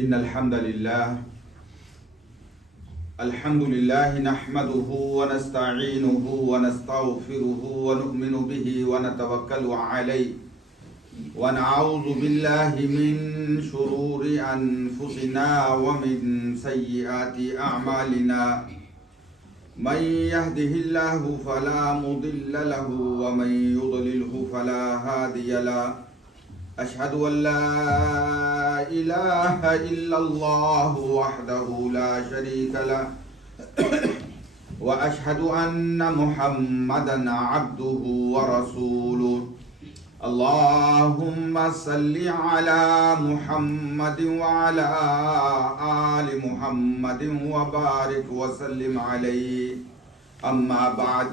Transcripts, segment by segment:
إن الحمد لله نحمده ونستعينه ونستغفره ونؤمن به ونتوكل عليه ونعوذ بالله من شرور أنفسنا ومن سيئات أعمالنا من يهده الله فلا مضل له ومن يضلله فلا هادي له أشهد أن لا إله إلا الله وحده لا شريك له وأشهد أن محمدا عبده ورسوله اللهم صل على محمد وعلى آل محمد وبارك وسلم عليه أما بعد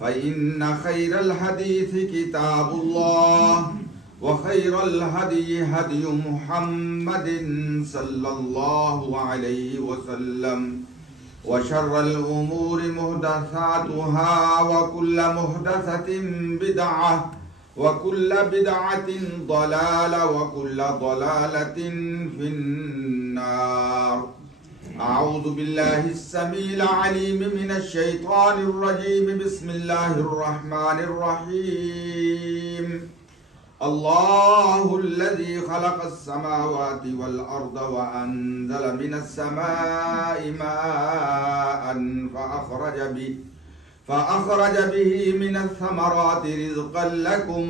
فإن خير الحديث كتاب الله وخير الهدي هدي محمد صلى الله عليه وسلم وشر الأمور محدثاتها وكل محدثة بدعة وكل بدعة ضلالة وكل ضلالة في النار أعوذ بالله السميع العليم من الشيطان الرجيم بسم الله الرحمن الرحيم الله الذي خلق السماوات والأرض وأنزل من السماء ماء فأخرج به من الثمرات رزقا لكم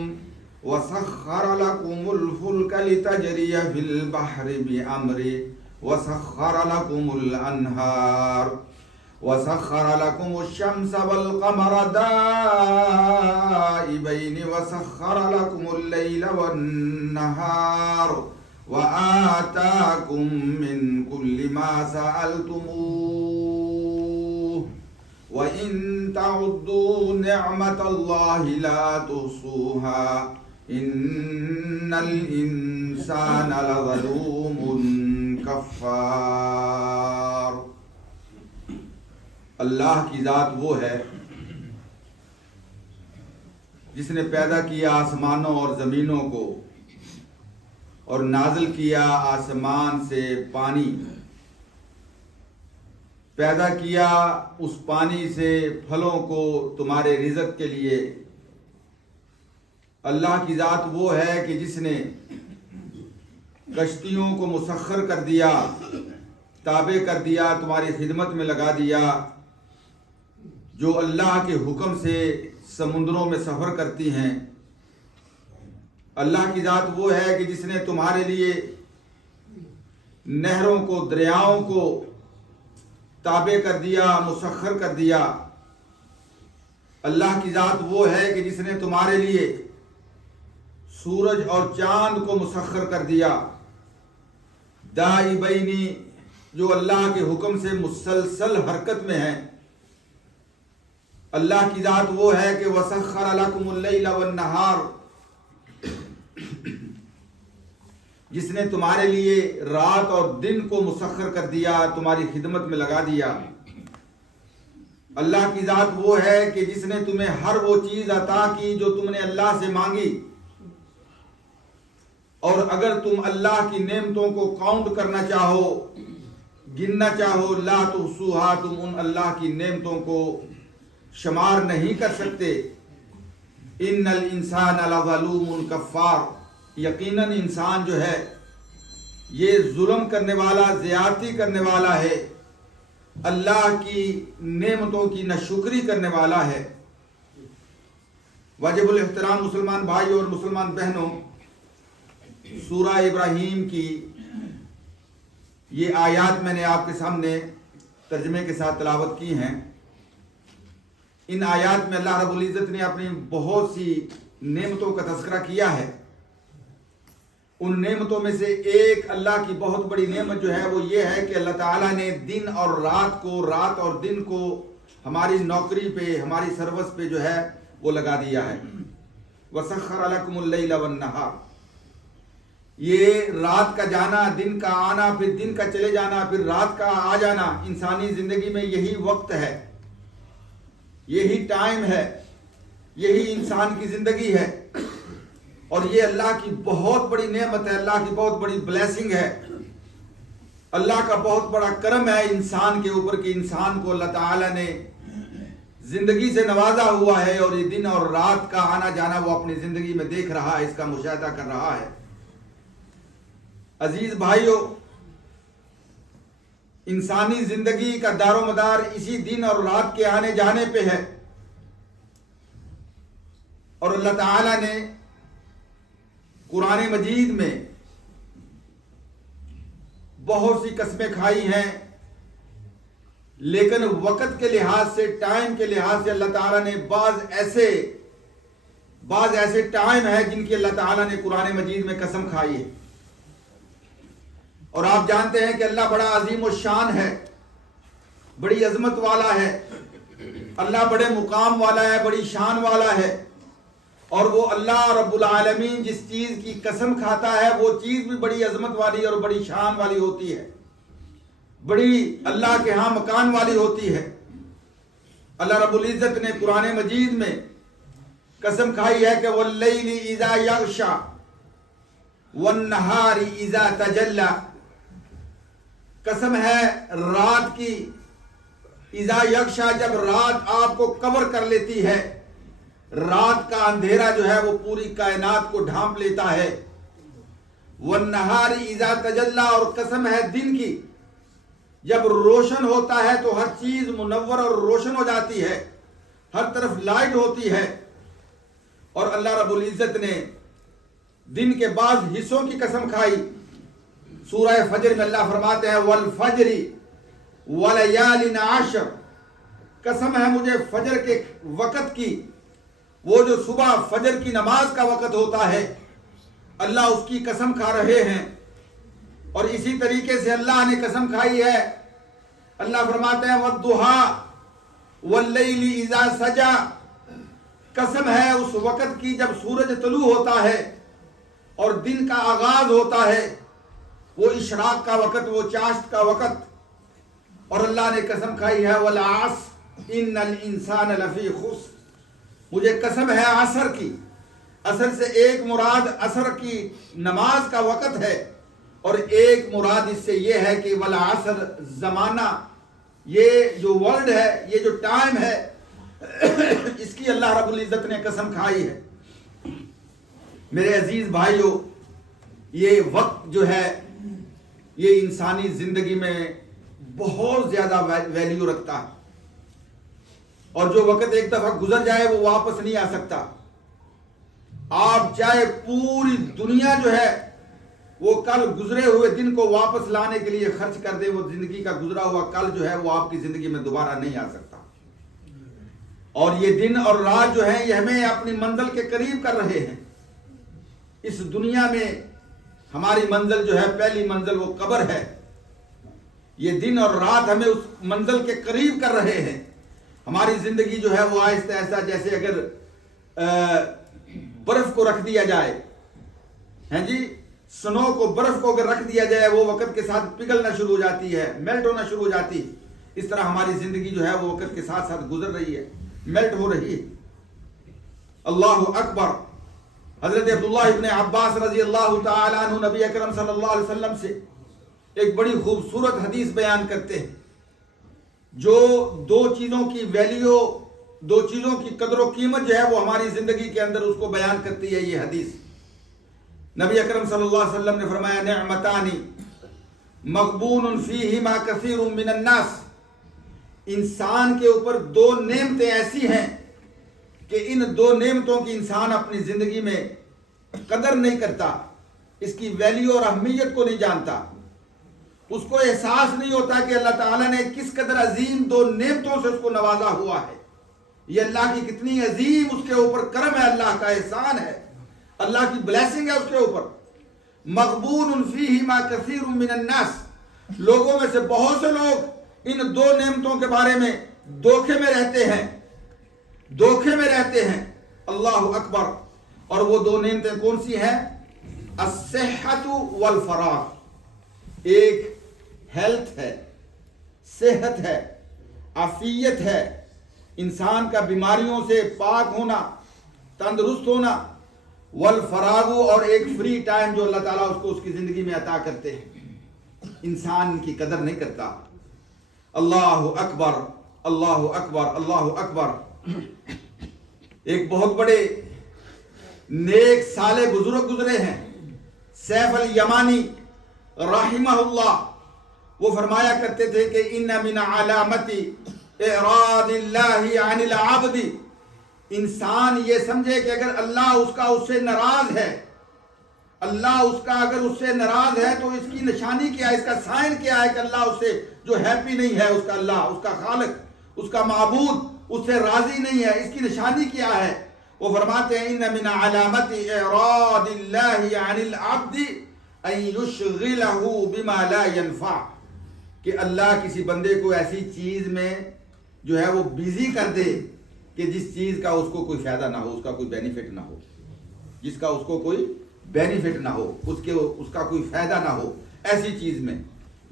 وسخر لكم الفلك لتجري في البحر بأمره وسخر لكم الأنهار وسخر لكم الشمس والقمر دائبين وسخر لكم الليل والنهار وآتاكم من كل ما سألتموه وإن تعدوا نعمة الله لا تحصوها إن الإنسان لظلوم كفار۔ اللہ کی ذات وہ ہے جس نے پیدا کیا آسمانوں اور زمینوں کو اور نازل کیا آسمان سے پانی، پیدا کیا اس پانی سے پھلوں کو تمہارے رزق کے لیے۔ اللہ کی ذات وہ ہے کہ جس نے کشتیوں کو مسخر کر دیا، تابع کر دیا، تمہاری خدمت میں لگا دیا، جو اللہ کے حکم سے سمندروں میں سفر کرتی ہیں۔ اللہ کی ذات وہ ہے کہ جس نے تمہارے لیے نہروں کو، دریاؤں کو تابع کر دیا، مسخر کر دیا۔ اللہ کی ذات وہ ہے کہ جس نے تمہارے لیے سورج اور چاند کو مسخر کر دیا، دائبینی، جو اللہ کے حکم سے مسلسل حرکت میں ہیں۔ اللہ کی ذات وہ ہے کہ وَسَخَّرَ لَكُمُ اللَّيْلَ وَالنَّهَارَ، جس نے تمہارے لیے رات اور دن کو مسخر کر دیا، تمہاری خدمت میں لگا دیا۔ اللہ کی ذات وہ ہے کہ جس نے تمہیں ہر وہ چیز عطا کی جو تم نے اللہ سے مانگی، اور اگر تم اللہ کی نعمتوں کو کاؤنٹ کرنا چاہو، گننا چاہو، لا تحصوها، تم ان اللہ کی نعمتوں کو شمار نہیں کر سکتے۔ ان الانسان لظلوم کفار، یقیناً انسان جو ہے یہ ظلم کرنے والا، زیادتی کرنے والا ہے، اللہ کی نعمتوں کی ناشکری کرنے والا ہے۔ واجب الاحترام مسلمان بھائی اور مسلمان بہنوں، سورہ ابراہیم کی یہ آیات میں نے آپ کے سامنے ترجمے کے ساتھ تلاوت کی ہیں۔ ان آیات میں اللہ رب العزت نے اپنی بہت سی نعمتوں کا تذکرہ کیا ہے۔ ان نعمتوں میں سے ایک اللہ کی بہت بڑی نعمت جو ہے وہ یہ ہے کہ اللہ تعالیٰ نے دن اور رات کو، رات اور دن کو ہماری نوکری پہ، ہماری سروس پہ جو ہے وہ لگا دیا ہے۔ وَسَخَّرَ لَكُمُ اللَّيْلَ وَالنَّهَارَ، یہ رات کا جانا، دن کا آنا، پھر دن کا چلے جانا، پھر رات کا آ جانا، انسانی زندگی میں یہی وقت ہے، یہی ٹائم ہے، یہی انسان کی زندگی ہے۔ اور یہ اللہ کی بہت بڑی نعمت ہے، اللہ کی بہت بڑی بلیسنگ ہے اللہ کا بہت بڑا کرم ہے انسان کے اوپر کہ انسان کو اللہ تعالیٰ نے زندگی سے نوازا ہوا ہے اور یہ دن اور رات کا آنا جانا وہ اپنی زندگی میں دیکھ رہا ہے، اس کا مشاہدہ کر رہا ہے۔ عزیز بھائیو، انسانی زندگی کا دار و مدار اسی دن اور رات کے آنے جانے پہ ہے، اور اللہ تعالیٰ نے قرآن مجید میں بہت سی قسمیں کھائی ہیں، لیکن وقت کے لحاظ سے، ٹائم کے لحاظ سے اللہ تعالیٰ نے بعض ایسے ٹائم ہیں جن کی اللہ تعالیٰ نے قرآن مجید میں قسم کھائی ہے۔ اور آپ جانتے ہیں کہ اللہ بڑا عظیم الشان ہے، بڑی عظمت والا ہے، اللہ بڑے مقام والا ہے، بڑی شان والا ہے، اور وہ اللہ رب العالمین جس چیز کی قسم کھاتا ہے وہ چیز بھی بڑی عظمت والی اور بڑی شان والی ہوتی ہے، بڑی اللہ کے ہاں مکان والی ہوتی ہے۔ اللہ رب العزت نے قرآن مجید میں قسم کھائی ہے کہ وَاللَّيْلِ إِذَا يَغْشَى وَالنَّهَارِ إِذَا تَجَلَّى، قسم ہے رات کی، اذا یغشا، جب رات آپ کو کور کر لیتی ہے، رات کا اندھیرا جو ہے وہ پوری کائنات کو ڈھانپ لیتا ہے۔ وَالنَّهَارِ إِذَا تَجَلَّى، اور قسم ہے دن کی، جب روشن ہوتا ہے تو ہر چیز منور اور روشن ہو جاتی ہے، ہر طرف لائٹ ہوتی ہے۔ اور اللہ رب العزت نے دن کے بعض حصوں کی قسم کھائی۔ سورہ فجر میں اللہ فرماتے ہیں وَالْفَجْرِ وَلَيَالٍ عَشْرٍ، قسم ہے مجھے فجر کے وقت کی، وہ جو صبح فجر کی نماز کا وقت ہوتا ہے، اللہ اس کی قسم کھا رہے ہیں۔ اور اسی طریقے سے اللہ نے قسم کھائی ہے، اللہ فرماتے ہیں وَالضُّحَىٰ وَاللَّيْلِ إِذَا سَجَىٰ، قسم ہے اس وقت کی جب سورج طلوع ہوتا ہے اور دن کا آغاز ہوتا ہے، وہ اشراق کا وقت، وہ چاشت کا وقت۔ اور اللہ نے قسم کھائی ہے وَالْعَصْرِ إِنَّ الْإِنسَانَ لَفِي خُسْرٍ، مجھے قسم ہے عصر کی، عصر سے ایک مراد عصر کی نماز کا وقت ہے، اور ایک مراد اس سے یہ ہے کہ والعصر زمانہ، یہ جو ورڈ ہے، یہ جو ٹائم ہے، اس کی اللہ رب العزت نے قسم کھائی ہے۔ میرے عزیز بھائیو، یہ وقت جو ہے یہ انسانی زندگی میں بہت زیادہ ویلیو رکھتا ہے، اور جو وقت ایک دفعہ گزر جائے وہ واپس نہیں آ سکتا۔ آپ چاہے پوری دنیا جو ہے وہ کل گزرے ہوئے دن کو واپس لانے کے لیے خرچ کر دیں، وہ زندگی کا گزرا ہوا کل جو ہے وہ آپ کی زندگی میں دوبارہ نہیں آ سکتا۔ اور یہ دن اور رات جو ہیں یہ ہمیں اپنی منزل کے قریب کر رہے ہیں۔ اس دنیا میں ہماری منزل جو ہے، پہلی منزل وہ قبر ہے، یہ دن اور رات ہمیں اس منزل کے قریب کر رہے ہیں۔ ہماری زندگی جو ہے وہ آہستہ آہستہ، جیسے اگر برف کو رکھ دیا جائے، ہیں جی، سنو کو، برف کو اگر رکھ دیا جائے وہ وقت کے ساتھ پگھلنا شروع ہو جاتی ہے، میلٹ ہونا شروع ہو جاتی ہے، اس طرح ہماری زندگی جو ہے وہ وقت کے ساتھ ساتھ گزر رہی ہے، میلٹ ہو رہی ہے۔ اللہ اکبر۔ حضرت عبداللہ ابن عباس رضی اللہ تعالیٰ عنہ نبی اکرم صلی اللہ علیہ وسلم سے ایک بڑی خوبصورت حدیث بیان کرتے ہیں، جو دو چیزوں کی ویلیو، دو چیزوں کی قدر و قیمت جو ہے وہ ہماری زندگی کے اندر اس کو بیان کرتی ہے یہ حدیث۔ نبی اکرم صلی اللہ علیہ وسلم نے فرمایا نعمتان مغبون فیہما کثیر من الناس، انسان کے اوپر دو نعمتیں ایسی ہیں کہ ان دو نعمتوں کی انسان اپنی زندگی میں قدر نہیں کرتا، اس کی ویلیو اور اہمیت کو نہیں جانتا، اس کو احساس نہیں ہوتا کہ اللہ تعالیٰ نے کس قدر عظیم دو نعمتوں سے اس کو نوازا ہوا ہے، یہ اللہ کی کتنی عظیم اس کے اوپر کرم ہے، اللہ کا احسان ہے، اللہ کی بلیسنگ ہے اس کے اوپر۔ مغبون فیہما کثیر من الناس، لوگوں میں سے بہت سے لوگ ان دو نعمتوں کے بارے میں دھوکے میں رہتے ہیں، دھوکے میں رہتے ہیں۔ اللہ اکبر۔ اور وہ دو نعمتیں کون سی ہیں؟ الصحت والفراغ، ایک ہیلتھ ہے، صحت ہے، عافیت ہے، انسان کا بیماریوں سے پاک ہونا، تندرست ہونا، والفراغ، اور ایک فری ٹائم جو اللہ تعالیٰ اس کو اس کی زندگی میں عطا کرتے ہیں۔ انسان کی قدر نہیں کرتا۔ اللہ اکبر اللہ اکبر اللہ اکبر۔ ایک بہت بڑے نیک صالح بزرگ گزرے ہیں، سیف الیمانی رحمہ اللہ، وہ فرمایا کرتے تھے کہ ان من علامت اعراض اللہ عن العبد، انسان یہ سمجھے کہ اگر اللہ اس سے ناراض ہے، اللہ اگر اس سے ناراض ہے تو اس کی نشانی کیا ہے، اس کا سائن کیا ہے کہ اللہ اس سے جو ہیپی نہیں ہے، اس کا اللہ، اس کا خالق، اس کا معبود اس سے راضی نہیں ہے، اس کی نشانی کیا ہے؟ وہ فرماتے ہیں ان من علامت اعراض اللہ عن العبد ان یشغلہ بما لا ينفع، کہ اللہ کسی بندے کو ایسی چیز میں جو ہے وہ بیزی کر دے کہ جس چیز کا اس کو کوئی فائدہ نہ ہو، اس کا کوئی بینیفٹ نہ ہو، جس کا اس کو کوئی بینیفٹ نہ ہو، اس کا کوئی فائدہ نہ ہو، ایسی چیز میں۔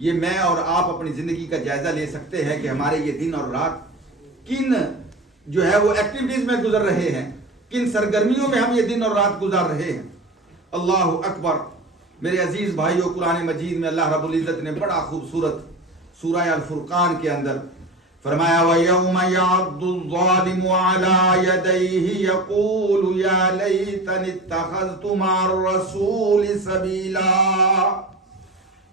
یہ میں اور آپ اپنی زندگی کا جائزہ لے سکتے ہیں کہ ہمارے یہ دن اور رات کن جو ہے وہ ایکٹیویٹیز میں گزر رہے ہیں، کن سرگرمیوں میں ہم یہ دن اور رات گزار رہے ہیں۔ اللہ اکبر۔ میرے عزیز بھائیو، قرآن مجید میں اللہ رب العزت نے بڑا خوبصورت سورہ الفرقان کے اندر فرمایا وَيَوْمَ يَعَضُّ الظَّالِمُ عَلَى يَدَيْهِ يَقُولُ يَا لَيْتَنِي اتَّخَذْتُ مَعَ الرَّسُولِ سَبِيلًا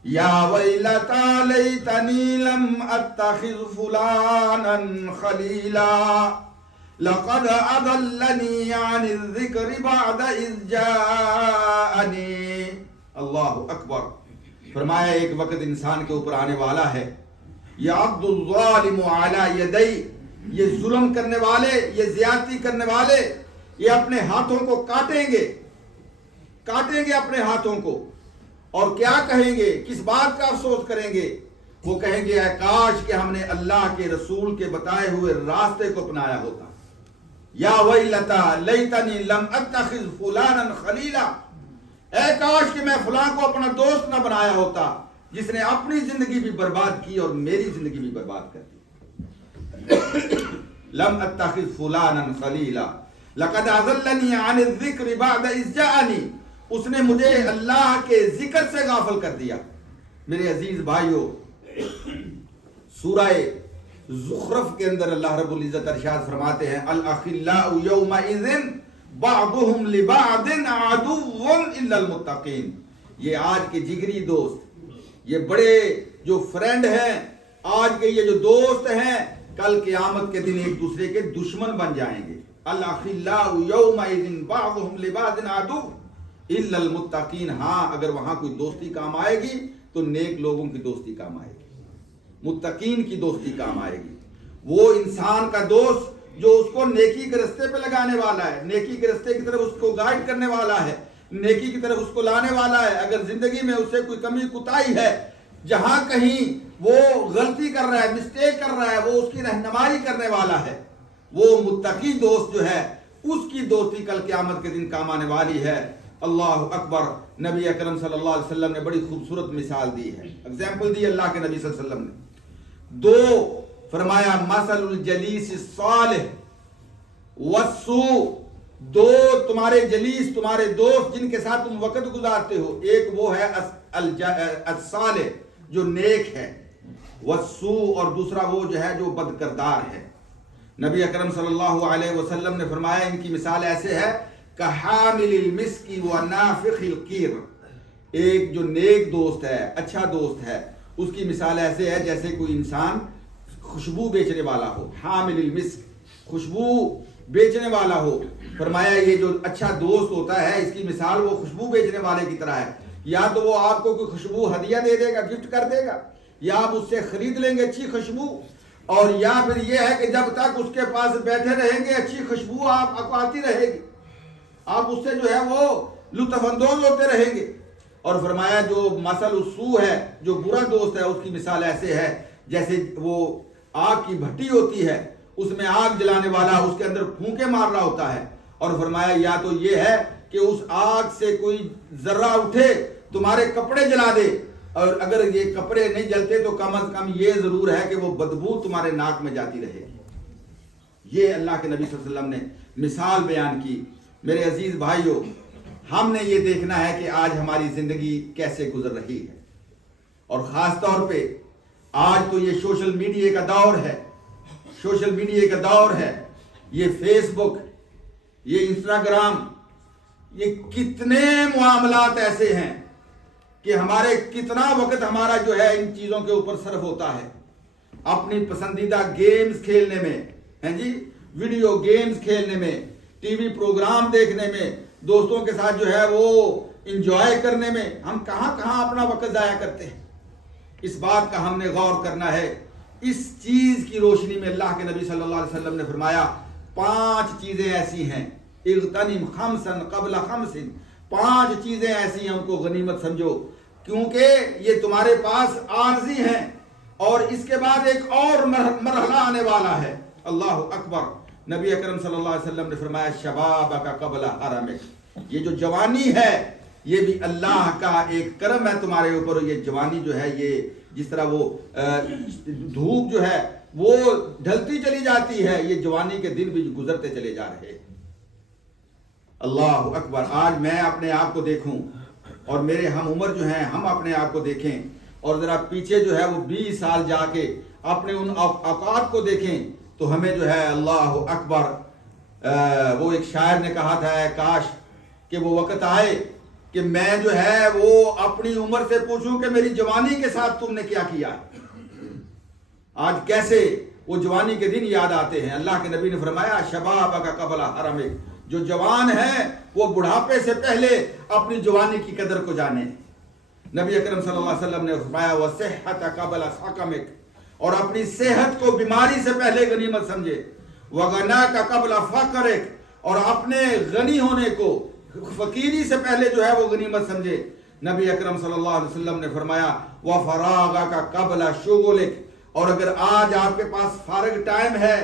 يَا وَيْلَتَىٰ لَيْتَنِي لَمْ أَتَّخِذْ فُلَانًا خَلِيلًا لَقَدْ أَضَلَّنِي عَنِ الذِّكْرِ بَعْدَ إِذْ جَاءَنِي۔ اللہ اکبر۔ فرمایا ایک وقت انسان کے اوپر آنے والا ہے، یعض الظالم علی یدی، یہ ظلم کرنے والے، یہ زیادتی کرنے والے، یہ اپنے ہاتھوں کو کاٹیں گے اپنے ہاتھوں کو، اور کیا کہیں گے، کس بات کا افسوس کریں گے؟ وہ کہیں گے اے کاش کہ ہم نے اللہ کے رسول کے بتائے ہوئے راستے کو اپنایا ہوتا۔ یا ویلتا لیتنی لم اتخذ فلانا خلیلا، اے کاش کہ میں فلاں کو اپنا دوست نہ بنایا ہوتا، جس نے اپنی زندگی بھی برباد کی اور میری زندگی بھی برباد کر دی۔ لم اتخذ فلانا خلیلا لقد اضلنی عن الذکر بعد اذ جاءنی، اس نے مجھے اللہ کے ذکر سے غافل کر دیا۔ میرے عزیز بھائیو، سورہ زخرف کے اندر اللہ رب العزت ارشاد فرماتے ہیں الاخلاء یومئذ بعضهم لبعض عدو الا المتقین، یہ آج کے جگری دوست، یہ بڑے جو فرینڈ ہیں، آج کے یہ جو دوست ہیں، کل قیامت کے دن ایک دوسرے کے دشمن بن جائیں گے۔ الاخلاء یومئذ بعضهم لبعض عدو الا المتقین، ہاں اگر وہاں کوئی دوستی کام آئے گی تو نیک لوگوں کی دوستی کام آئے گی، متقین کی دوستی کام آئے گی۔ وہ انسان کا دوست جو اس کو نیکی کے رستے پہ لگانے والا ہے، نیکی کے رستے کی طرف اس کو گائیڈ کرنے والا ہے، نیکی کی طرف اس کو لانے والا ہے۔ اگر زندگی میں اس سے کوئی کمی کوتاہی ہے، جہاں کہیں وہ غلطی کر رہا ہے، مسٹیک کر رہا ہے، وہ اس کی رہنمائی کرنے والا ہے۔ وہ متقی دوست جو ہے، اس کی دوستی کل قیامت کے دن کام آنے والی ہے۔ اللہ اکبر۔ نبی اکرم صلی اللہ علیہ وسلم نے بڑی خوبصورت مثال دی ہے، اگزامپل دی اللہ کے نبی صلی اللہ علیہ وسلم نے۔ دو فرمایا مثل الجلیس الصالح والسوء، دو تمہارے جلیس، تمہارے دوست جن کے ساتھ تم وقت گزارتے ہو، ایک وہ ہے الصالح جو نیک ہے، والسوء اور دوسرا وہ جو ہے جو بد کردار ہے۔ نبی اکرم صلی اللہ علیہ وسلم نے فرمایا ان کی مثال ایسے ہے کحامل المسک ونافخ القیر، ایک جو نیک دوست ہے، اچھا دوست ہے، اس کی مثال ایسے ہے جیسے کوئی انسان خوشبو بیچنے والا ہو، حامل المسک، خوشبو بیچنے والا ہو۔ فرمایا یہ جو اچھا دوست ہوتا ہے، اس کی مثال وہ خوشبو بیچنے والے کی طرح ہے، یا تو وہ آپ کو کوئی خوشبو ہدیہ دے دے گا، گفٹ کر دے گا، یا آپ اس سے خرید لیں گے اچھی خوشبو، اور یا پھر یہ ہے کہ جب تک اس کے پاس بیٹھے رہیں گے اچھی خوشبو آپ کو آتی رہے گی، آپ اس سے جو ہے وہ لطف اندوز ہوتے رہیں گے۔ اور فرمایا جو مثل السوء ہے، جو برا دوست ہے، اس کی مثال ایسے ہے جیسے وہ آگ کی بھٹی ہوتی ہے، اس میں آگ جلانے والا اس کے اندر پھونکے مار رہا ہوتا ہے، اور فرمایا یا تو یہ ہے کہ اس آگ سے کوئی ذرہ اٹھے تمہارے کپڑے جلا دے، اور اگر یہ کپڑے نہیں جلتے تو کم از کم یہ ضرور ہے کہ وہ بدبو تمہارے ناک میں جاتی رہے گی۔ یہ اللہ کے نبی صلی اللہ علیہ وسلم نے مثال بیان کی۔ میرے عزیز بھائیوں، ہم نے یہ دیکھنا ہے کہ آج ہماری زندگی کیسے گزر رہی ہے، اور خاص طور پہ آج تو یہ سوشل میڈیا کا دور ہے، سوشل میڈیا کا دور ہے، یہ فیس بک، یہ انسٹاگرام، یہ کتنے معاملات ایسے ہیں کہ ہمارے کتنا وقت ہمارا جو ہے ان چیزوں کے اوپر صرف ہوتا ہے، اپنی پسندیدہ گیمز کھیلنے میں، ہیں جی، ویڈیو گیمز کھیلنے میں، ٹی وی پروگرام دیکھنے میں، دوستوں کے ساتھ جو ہے وہ انجوائے کرنے میں، ہم کہاں کہاں اپنا وقت ضائع کرتے ہیں۔ اس بات کا ہم نے غور کرنا ہے۔ اس چیز کی روشنی میں اللہ کے نبی صلی اللہ علیہ وسلم نے فرمایا 5 چیزیں ایسی ہیں، اغتنم خمسا قبل خمس، 5 چیزیں ایسی ہیں ان کو غنیمت سمجھو، کیونکہ یہ تمہارے پاس عارضی ہیں اور اس کے بعد ایک اور مرحلہ آنے والا ہے۔ اللہ اکبر۔ نبی اکرم صلی اللہ علیہ وسلم نے فرمایا شبابک قبل حرمک، یہ جو جوانی ہے یہ بھی اللہ کا ایک کرم ہے تمہارے اوپر۔ یہ جوانی جو ہے یہ جس طرح وہ دھوپ جو ہے وہ ڈھلتی چلی جاتی ہے، یہ جوانی کے دن بھی گزرتے چلے جا رہے۔ اللہ اکبر۔ آج میں اپنے آپ کو دیکھوں اور میرے ہم عمر جو ہیں ہم اپنے آپ کو دیکھیں اور ذرا پیچھے جو ہے وہ 20 سال جا کے اپنے ان اوقات کو دیکھیں تو ہمیں جو ہے اللہ اکبر، وہ ایک شاعر نے کہا تھا کاش کہ وہ وقت آئے کہ میں جو ہے وہ اپنی عمر سے پوچھوں کہ میری جوانی کے ساتھ تم نے کیا کیا۔ آج کیسے وہ جوانی کے دن یاد آتے ہیں۔ اللہ کے نبی نے فرمایا شبابک قبل حرمک، جو جوان ہے وہ بڑھاپے سے پہلے اپنی جوانی کی قدر کو جانے۔ نبی اکرم صلی اللہ علیہ وسلم نے فرمایا وصحتک قبل سقمک، اور اپنی صحت کو بیماری سے پہلے غنیمت سمجھے، وغناک قبل فقرک، اور اپنے غنی ہونے کو فقیری سے پہلے جو ہے وہ غنیمت سمجھے۔ نبی اکرم صلی اللہ علیہ وسلم نے فرمایا وفراغک قبل شغلک، اور اگر آج آپ کے پاس فارغ ٹائم ہے،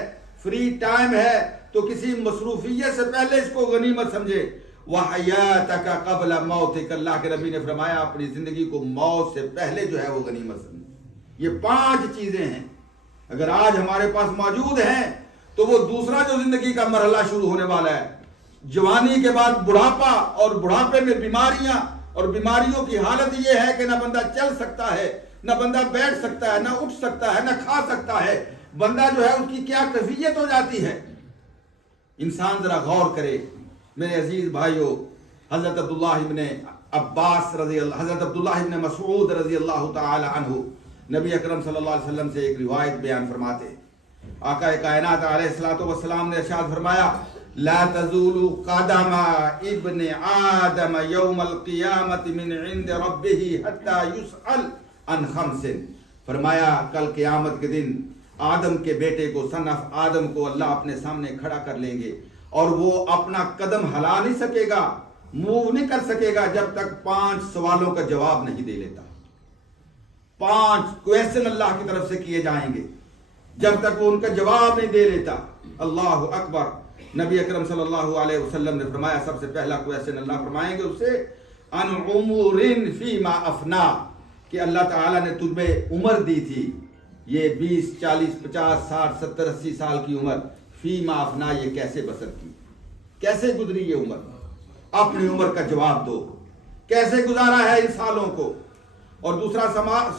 فری ٹائم ہے، تو کسی مصروفیت سے پہلے اس کو غنیمت سمجھے۔ وحیاتک قبل موتک، اللہ کے نبی نے فرمایا اپنی زندگی کو موت سے پہلے جو ہے وہ غنیمت سمجھے۔ یہ 5 چیزیں ہیں اگر آج ہمارے پاس موجود ہیں تو وہ دوسرا جو زندگی کا مرحلہ شروع ہونے والا ہے، جوانی کے بعد بڑھاپا، اور بڑھاپے میں بیماریاں، اور بیماریوں کی حالت یہ ہے کہ نہ بندہ چل سکتا ہے، نہ بندہ بیٹھ سکتا ہے، نہ اٹھ سکتا ہے، نہ کھا سکتا ہے، بندہ جو ہے اس کی کیا کیفیت ہو جاتی ہے۔ انسان ذرا غور کرے میرے عزیز بھائیوں۔ حضرت عبداللہ ابن عباس رضی اللہ، حضرت عبداللہ ابن مسعود رضی اللہ تعالی عنہ نبی اکرم صلی اللہ علیہ وسلم سے ایک روایت بیان فرماتے، آقا کائنات علیہ الصلوۃ والسلام نے ارشاد فرمایا لا تزول قدم ابن آدم یوم القیامت من عند ربه حتی یسأل عن 5۔ فرمایا کل قیامت کے دن آدم کے بیٹے کو، صنف آدم کو اللہ اپنے سامنے کھڑا کر لیں گے اور وہ اپنا قدم ہلا نہیں سکے گا، موو نہیں کر سکے گا جب تک 5 سوالوں کا جواب نہیں دے لیتا۔ 5 کویسچن اللہ کی طرف سے کیے جائیں گے، جب تک وہ ان کا جواب نہیں دے لیتا۔ اللہ اکبر۔ نبی اکرم صلی اللہ علیہ وسلم نے فرمایا سب سے پہلا کویسچن اللہ فرمائیں گے اس سے ان عمر فیما افنا، کہ اللہ تعالیٰ نے تمہیں عمر دی تھی، یہ 20 40 50 60 70 80 سال کی عمر، فیما افنا یہ کیسے بسر کی، کیسے گزری یہ عمر، اپنی عمر کا جواب دو، کیسے گزارا ہے ان سالوں کو۔ اور دوسرا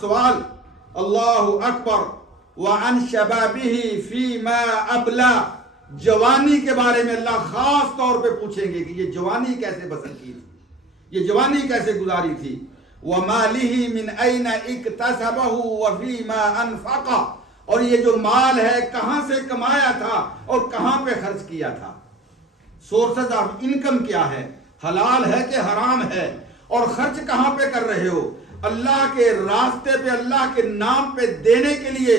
سوال اللہ اکبر وعن شبابہ فیما ابلا، جوانی کے بارے میں اللہ خاص طور پہ پوچھیں گے کہ یہ جوانی کیسے بسر کی تھی، یہ جوانی کیسے گزاری تھی۔ ومالہ من این اکتسبہ وفیما انفقہ، اور یہ جو مال ہے کہاں سے کمایا تھا اور کہاں پہ خرچ کیا تھا، سورسز آف انکم کیا ہے، حلال ہے کہ حرام ہے، اور خرچ کہاں پہ کر رہے ہو۔ اللہ کے راستے پہ، اللہ کے نام پہ دینے کے لیے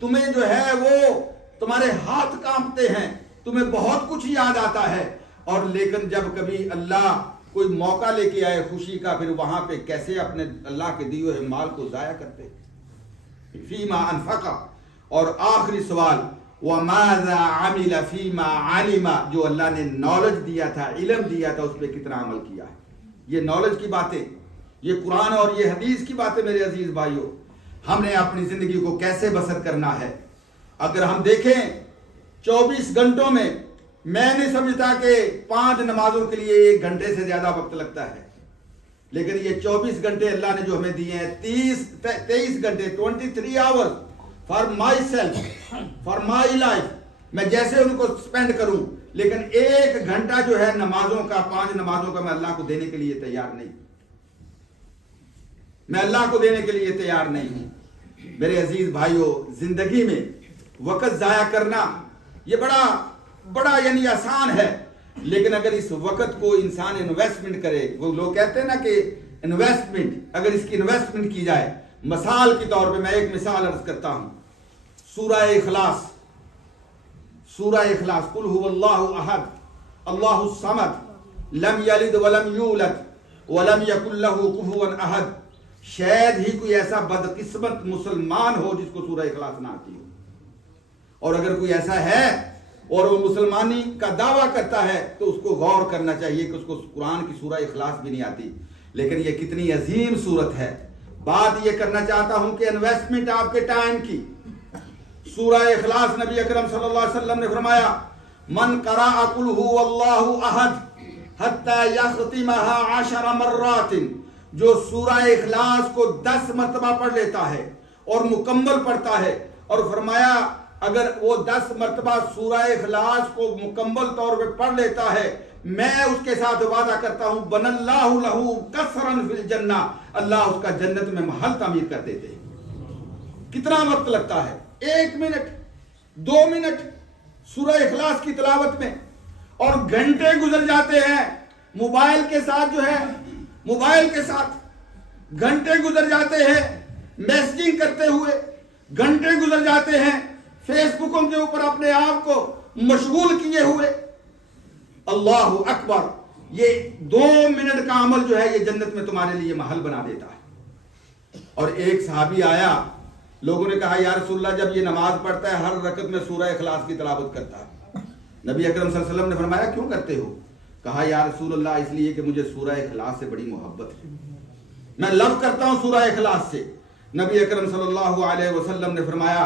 تمہیں جو ہے وہ تمہارے ہاتھ کانپتے ہیں، تمہیں بہت کچھ یاد آتا ہے، اور لیکن جب کبھی اللہ کوئی موقع لے کے آئے خوشی کا، پھر وہاں پہ کیسے اپنے اللہ کے دیے ہوئے مال کو ضائع کرتے۔ فیما انفقا، اور آخری سوال وماذا عمل فیما علم، جو اللہ نے نالج دیا تھا، علم دیا تھا، اس پہ کتنا عمل کیا ہے۔ یہ نالج کی باتیں، یہ قرآن اور یہ حدیث کی باتیں میرے عزیز بھائیوں، ہم نے اپنی زندگی کو کیسے بسر کرنا ہے۔ اگر ہم دیکھیں 24 گھنٹوں میں میں نہیں سمجھتا کہ 5 نمازوں کے لیے 1 گھنٹے سے زیادہ وقت لگتا ہے، لیکن یہ 24 گھنٹے اللہ نے جو ہمیں دیے ہیں 23 گھنٹے 23 آور for my self for my life, میں جیسے ان کو سپینڈ کروں، لیکن 1 گھنٹہ جو ہے نمازوں کا 5 نمازوں کا میں اللہ کو دینے کے لیے تیار نہیں، میں اللہ کو دینے کے لیے تیار نہیں ہوں۔ میرے عزیز بھائیوں، زندگی میں وقت ضائع کرنا یہ بڑا یعنی آسان ہے، لیکن اگر اس وقت کو انسان انویسٹمنٹ کرے، وہ لوگ کہتے ہیں نا کہ انویسٹمنٹ، اگر اس کی انویسٹمنٹ کی جائے، مثال کے طور پہ میں ایک مثال عرض کرتا ہوں، سورہ اخلاص قل هو اللہ احد اللہ الصمد لم یلد ولم یولد ولم یکن لہ کفوا احد۔ شاید ہی کوئی ایسا بدقسمت مسلمان ہو جس کو سورہ اخلاص نہ آتی ہو، اور اگر کوئی ایسا ہے اور وہ مسلمانی کا دعویٰ کرتا ہے تو اس کو غور کرنا چاہیے کہ اس کو قرآن کی سورہ اخلاص بھی نہیں آتی، لیکن یہ کتنی عظیم صورت ہے۔ بات یہ کرنا چاہتا ہوں کہ انویسٹمنٹ آپ کے ٹائم کی، سورہ اخلاص نبی اکرم صلی اللہ علیہ وسلم نے فرمایا من قرأ قل هو اللہ احد حتی یختمها 10 مرات، جو سورہ اخلاص کو 10 مرتبہ پڑھ لیتا ہے اور مکمل پڑھتا ہے، اور فرمایا اگر وہ 10 مرتبہ سورہ اخلاص کو مکمل طور پہ پڑھ لیتا ہے، میں اس کے ساتھ وعدہ کرتا ہوں بن اللہ لہ قصرا فی الجنہ، اللہ اس کا جنت میں محل تعمیر کر دیتے ہیں۔ کتنا وقت لگتا ہے؟ 1 منٹ 2 منٹ سورہ اخلاص کی تلاوت میں، اور گھنٹے گزر جاتے ہیں موبائل کے ساتھ، جو ہے موبائل کے ساتھ گھنٹے گزر جاتے ہیں، میسجنگ کرتے ہوئے گھنٹے گزر جاتے ہیں، فیس بکوں کے اوپر اپنے آپ کو مشغول کیے ہوئے۔ اللہ اکبر، یہ 2 منٹ کا عمل جو ہے یہ جنت میں تمہارے لیے محل بنا دیتا ہے۔ اور ایک صحابی آیا، لوگوں نے کہا یا رسول اللہ جب یہ نماز پڑھتا ہے ہر رکعت میں سورہ اخلاص کی تلاوت کرتا ہے، نبی اکرم صلی اللہ علیہ وسلم نے فرمایا کیوں کرتے ہو؟ کہا یا رسول اللہ اس لیے کہ مجھے سورہ اخلاص سے بڑی محبت ہے، میں لو کرتا ہوں سورہ اخلاص سے۔ نبی اکرم صلی اللہ علیہ وسلم نے فرمایا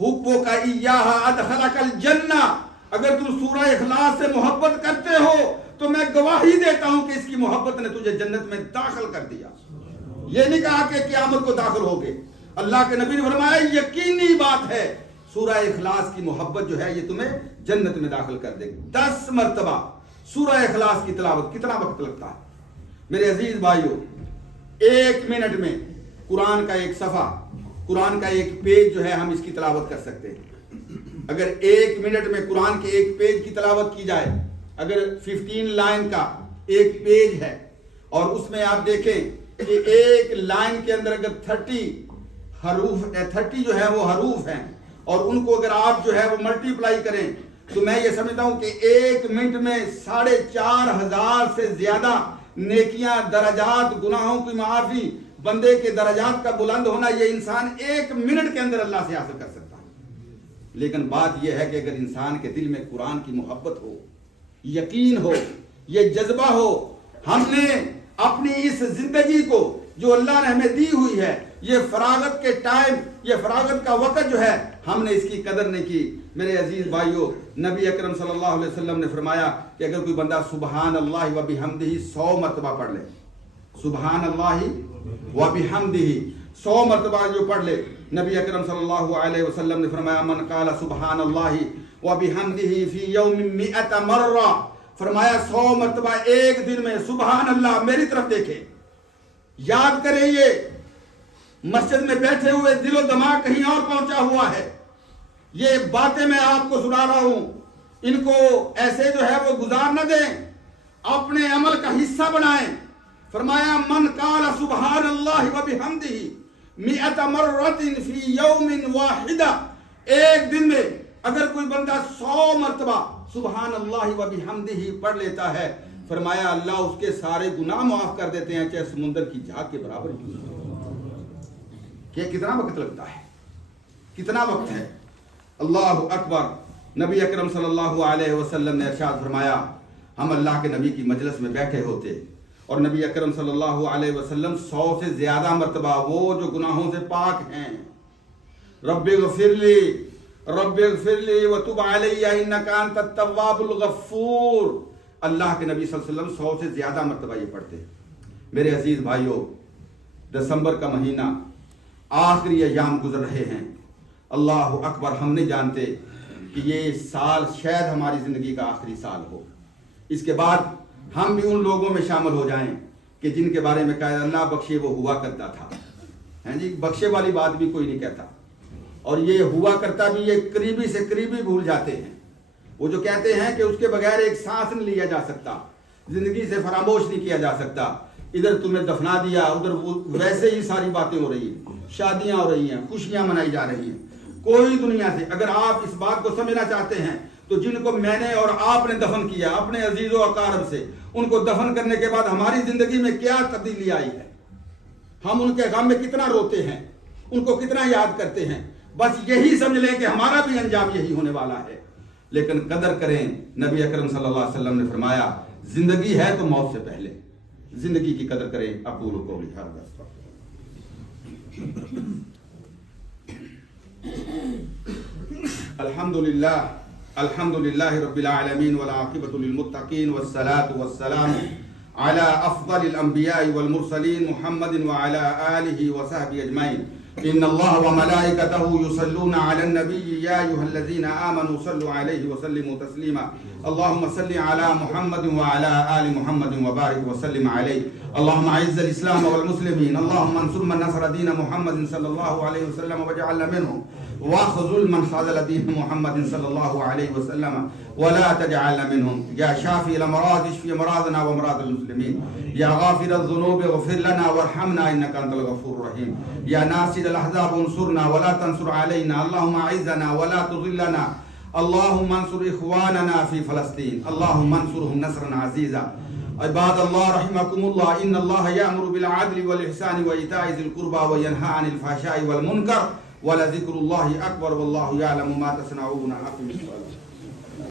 حبک ایہا ادخلک الجنہ، اگر تم سورہ اخلاص سے محبت کرتے ہو تو میں گواہی دیتا ہوں کہ اس کی محبت نے تجھے جنت میں داخل کر دیا۔ یہ نہیں کہا کہ قیامت کو داخل ہوگے، اللہ کے نبی نے فرمایا یقینی بات ہے سورہ اخلاص کی محبت جو ہے یہ تمہیں جنت میں داخل کر دے گی۔ 10 مرتبہ سورہ اخلاص کی تلاوت کتنا وقت لگتا ہے؟ میرے عزیز بھائیوں، 1 منٹ میں قرآن کا ایک صفحہ، قرآن کا ایک پیج جو ہے ہم اس کی تلاوت کر سکتے ہیں۔ اگر 1 منٹ میں قرآن کے ایک پیج کی تلاوت کی جائے، اگر 15 لائن کا ایک پیج ہے اور اس میں آپ دیکھیں کہ ایک لائن کے اندر اگر 30 جو ہے وہ حروف ہیں، اور ان کو اگر آپ جو ہے وہ ملٹیپلائی کریں تو میں یہ سمجھتا ہوں کہ 1 منٹ میں 4,500 سے زیادہ نیکیاں، درجات، گناہوں کی معافی، بندے کے درجات کا بلند ہونا یہ انسان 1 منٹ کے اندر اللہ سے حاصل کر سکتا ہے۔ لیکن بات یہ ہے کہ اگر انسان کے دل میں قرآن کی محبت ہو، یقین ہو، یہ جذبہ ہو، ہم نے اپنی اس زندگی کو جو اللہ نے ہمیں دی ہوئی ہے، یہ فراغت کے ٹائم، یہ فراغت کا وقت جو ہے ہم نے اس کی قدر نہیں کی۔ میرے عزیز بھائیوں، نبی اکرم صلی اللہ علیہ وسلم نے فرمایا کہ اگر کوئی بندہ سبحان اللہ و بحمدہ 100 مرتبہ پڑھ لے، سبحان اللہ و بحمدہ 100 مرتبہ جو پڑھ لے، نبی اکرم صلی اللہ علیہ وسلم نے فرمایا من قال سبحان اللہ و بحمدہ فی یوم 100 مرہ، فرمایا 100 مرتبہ ایک دن میں سبحان اللہ، میری طرف دیکھیں، یاد کریں، یہ مسجد میں بیٹھے ہوئے دل و دماغ کہیں اور پہنچا ہوا ہے، یہ باتیں میں آپ کو سنا رہا ہوں، ان کو ایسے جو ہے وہ گزار نہ دیں، اپنے عمل کا حصہ بنائیں۔ فرمایا من قال سبحان اللہ و بحمدہ 100 مرۃ فی یوم واحد، ایک دن میں اگر کوئی بندہ 100 مرتبہ سبحان اللہ و بحمدہ پڑھ لیتا ہے، فرمایا اللہ اس کے سارے گناہ معاف کر دیتے ہیں چاہے سمندر کی جھاگ کے برابر ہی۔ کہ کتنا وقت لگتا ہے، کتنا وقت ہے؟ اللہ اکبر۔ نبی اکرم صلی اللہ علیہ وسلم نے ارشاد فرمایا ہم اللہ کے نبی کی مجلس میں بیٹھے ہوتے اور نبی اکرم صلی اللہ علیہ وسلم 100 سے زیادہ مرتبہ وہ جو گناہوں سے پاک ہیں، رب اغفر لی وتب علی انک انت التواب الغفور، اللہ کے نبی صلی اللہ علیہ وسلم 100 سے زیادہ مرتبہ یہ پڑھتے۔ میرے عزیز بھائیوں، دسمبر کا مہینہ، آخری ایام گزر رہے ہیں۔ اللہ اکبر، ہم نہیں جانتے کہ یہ سال شاید ہماری زندگی کا آخری سال ہو۔ اس کے بعد ہم بھی ان لوگوں میں شامل ہو جائیں کہ جن کے بارے میں کہا اللہ بخشے وہ ہوا کرتا تھا۔ ہیں جی، بخشے والی بات بھی کوئی نہیں کہتا، اور یہ ہوا کرتا بھی یہ قریبی سے قریبی بھول جاتے ہیں۔ وہ جو کہتے ہیں کہ اس کے بغیر ایک سانس نہیں لیا جا سکتا، زندگی سے فراموش نہیں کیا جا سکتا۔ ادھر تمہیں دفنا دیا، ادھر ویسے ہی ساری باتیں ہو رہی ہیں، شادیاں ہو رہی ہیں، خوشیاں منائی جا رہی ہیں۔ کوئی دنیا سے اگر آپ اس بات کو سمجھنا چاہتے ہیں تو جن کو میں نے اور آپ نے دفن کیا اپنے عزیز و اقارب سے، ان کو دفن کرنے کے بعد ہماری زندگی میں کیا تبدیلی آئی ہے، ہم ان کے غم میں کتنا روتے ہیں، ان کو کتنا یاد کرتے ہیں۔ بس یہی سمجھ لیں کہ ہمارا بھی انجام یہی ہونے والا ہے۔ لیکن قدر کریں، نبی اکرم صلی اللہ علیہ وسلم نے فرمایا زندگی ہے تو موت سے پہلے، زندگی کی قدر کریں۔ اقول قولی ھذا۔ الحمد للہ رب العالمین والعاقبۃ للمتقین والصلاة والسلام علی افضل الانبیاء والمرسلین محمد وعلی آلہ وصحبہ اجمعین۔ ان اللہ وملائکتہ یصلون علی النبی یا ایھا الذین آمنوا صلوا علیہ وسلموا تسلیما۔ اللہم صل علی محمد وعلی آل محمد وبارک وسلم علیہ۔ اللہم اعز الاسلام والمسلمین، اللہم انصر من نصر دین محمد صلی اللہ علیہ وسلم واجعلنا منهم، واخذل من خذل دین محمد صلی اللہ علیہ وسلم ولا تجعلنا منهم۔ یا شافی الامراض اشفی امراضنا وامراض المسلمین، یا غافر الذنوب اغفر لنا وارحمنا انک انت الغفور الرحیم، یا ناصر الاحزاب انصرنا ولا تنصر علینا، اللہم اعزنا ولا تضلنا، اللہم انصر اخواننا فی فلسطین، اللہم انصرهم نصرا عزیزا۔ عباد اللہ رحمکم اللہ، ان اللہ یأمر بالعدل والإحسان وإیتاء ذی القربى وینہی عن الفحشاء والمنکر ولذکر اللہ اکبر واللہ یعلم ما تصنعون۔ اقم الصلاۃ۔